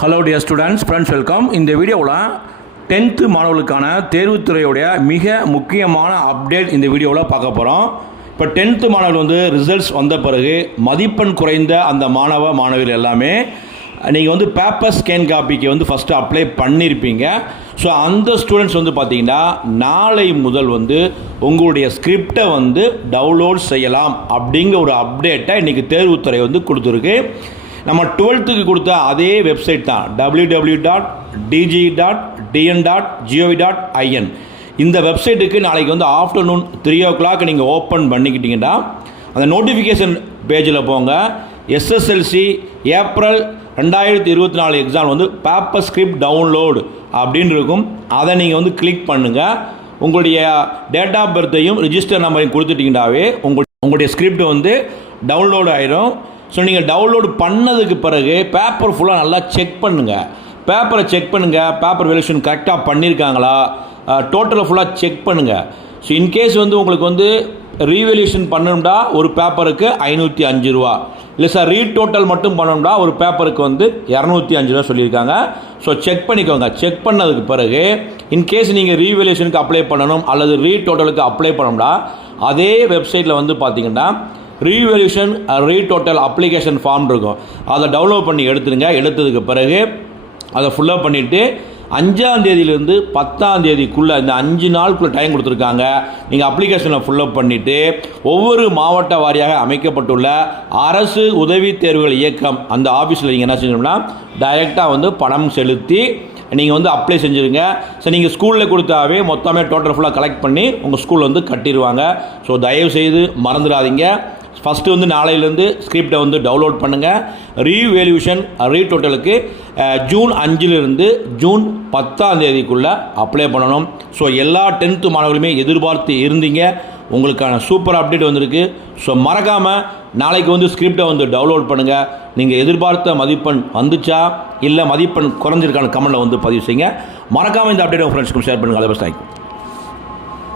Hello dear students, friends, welcome. இந்த வீடியோவில் 10th மாணவர்களுக்கான தேர்வுத்துறையுடைய மிக முக்கியமான அப்டேட் இந்த வீடியோவில் பார்க்க போகிறோம். இப்போ 10th மாணவர்கள் ரிசல்ட்ஸ் வந்த பிறகு மதிப்பெண் குறைந்த அந்த மாணவிகள் எல்லாமே நீங்கள் பேப்பர் ஸ்கேன் காப்பிக்கு ஃபஸ்ட்டு அப்ளை பண்ணியிருப்பீங்க. ஸோ அந்த ஸ்டூடெண்ட்ஸ் பார்த்தீங்கன்னா நாளை முதல் உங்களுடைய ஸ்கிரிப்டை டவுன்லோட் செய்யலாம் அப்படிங்கிற ஒரு அப்டேட்டை இன்றைக்கி தேர்வுத்துறை கொடுத்துருக்கு. நம்ம 12th கொடுத்த அதே வெப்சைட் தான் www.dge.dn.gov.in. இந்த வெப்சைட்டுக்கு நாளைக்கு ஆஃப்டர்நூன் 3 o'clock நீங்கள் ஓப்பன் பண்ணிக்கிட்டீங்கன்னா அந்த நோட்டிஃபிகேஷன் பேஜில் போங்க. SSLC April 2024 exam paper script download அப்படின்னு இருக்கும். அதை நீங்கள் கிளிக் பண்ணுங்கள். உங்களுடைய டேட் ஆஃப் பர்த்தையும் ரிஜிஸ்டர் நம்பரையும் கொடுத்துட்டிங்கன்னாவே உங்களுடைய ஸ்கிரிப்ட் டவுன்லோடு ஆயிரும். ஸோ நீங்கள் டவுன்லோடு பண்ணதுக்கு பிறகு பேப்பர் ஃபுல்லாக நல்லா செக் பண்ணுங்கள். பேப்பரை செக் பண்ணுங்கள், பேப்பர் வேல்யூஷன் கரெக்டாக பண்ணியிருக்காங்களா, டோட்டலை ஃபுல்லாக செக் பண்ணுங்கள். ஸோ இன்கேஸ் உங்களுக்கு ரீவேல்யூஷன் பண்ணணும்டா ஒரு பேப்பருக்கு 505 ரூபா, இல்லை சார் ரீடோட்டல் மட்டும் பண்ணணும்டா ஒரு பேப்பருக்கு 205 ரூபா சொல்லியிருக்காங்க. ஸோ செக் பண்ணிக்கோங்க. செக் பண்ணதுக்கு பிறகு இன்கேஸ் நீங்கள் ரீவேல்யூஷனுக்கு அப்ளை பண்ணணும் அல்லது ரீடோட்டலுக்கு அப்ளை பண்ணணும்டா அதே வெப்சைட்டில் பார்த்தீங்கன்னா ரீவேல்யூஷன் ரீடோட்டல் அப்ளிகேஷன் ஃபார்ம் இருக்கும். அதை டவுன்லோட் பண்ணி எடுத்துருங்க. எடுத்ததுக்கு பிறகு அதை ஃபுல்லப் பண்ணிவிட்டு 5ஆம் தேதியிலேருந்து 10ஆம் தேதிக்குள்ளே இந்த 5 நாளுக்குள்ளே டைம் கொடுத்துருக்காங்க. நீங்கள் அப்ளிகேஷனை ஃபுல்லப் பண்ணிவிட்டு ஒவ்வொரு மாவட்ட வாரியாக அமைக்கப்பட்டுள்ள அரசு உதவி தேர்வுகள் இயக்கம் அந்த ஆஃபீஸில் நீங்கள் என்ன செஞ்சோம்னா டைரெக்டாக பணம் செலுத்தி நீங்கள் அப்ளை செஞ்சுருங்க. ஸோ நீங்கள் ஸ்கூலில் கொடுத்தாவே மொத்தமே டோட்டல் ஃபுல்லாக கலெக்ட் பண்ணி உங்கள் ஸ்கூல் கட்டிடுவாங்க. ஸோ தயவுசெய்து மறந்துடாதீங்க. ஃபஸ்ட்டு நாளையிலேருந்து ஸ்கிரிப்டை டவுன்லோட் பண்ணுங்கள். ரீவேல்யூஷன் ரீடோட்டலுக்கு ஜூன் 5லிருந்து ஜூன் 10ஆம் தேதிக்குள்ளே அப்ளை பண்ணணும். ஸோ எல்லா 10th மாணவர்களுமே எதிர்பார்த்து இருந்தீங்க. உங்களுக்கான சூப்பர் அப்டேட் வந்திருக்கு. ஸோ மறக்காமல் நாளைக்கு ஸ்கிரிப்டை டவுன்லோட் பண்ணுங்கள். நீங்கள் எதிர்பார்த்த மதிப்பெண் வந்துச்சா இல்லை மதிப்பெண் குறைஞ்சிருக்கான கமெண்ட்டில் பதிவு செய்யுங்க. மறக்காமல் இந்த அப்டேட் உங்கள் ஃப்ரெண்ட்ஸ்க்கும் ஷேர் பண்ணுங்கள். அதை பஸ் தேங்க்யூ.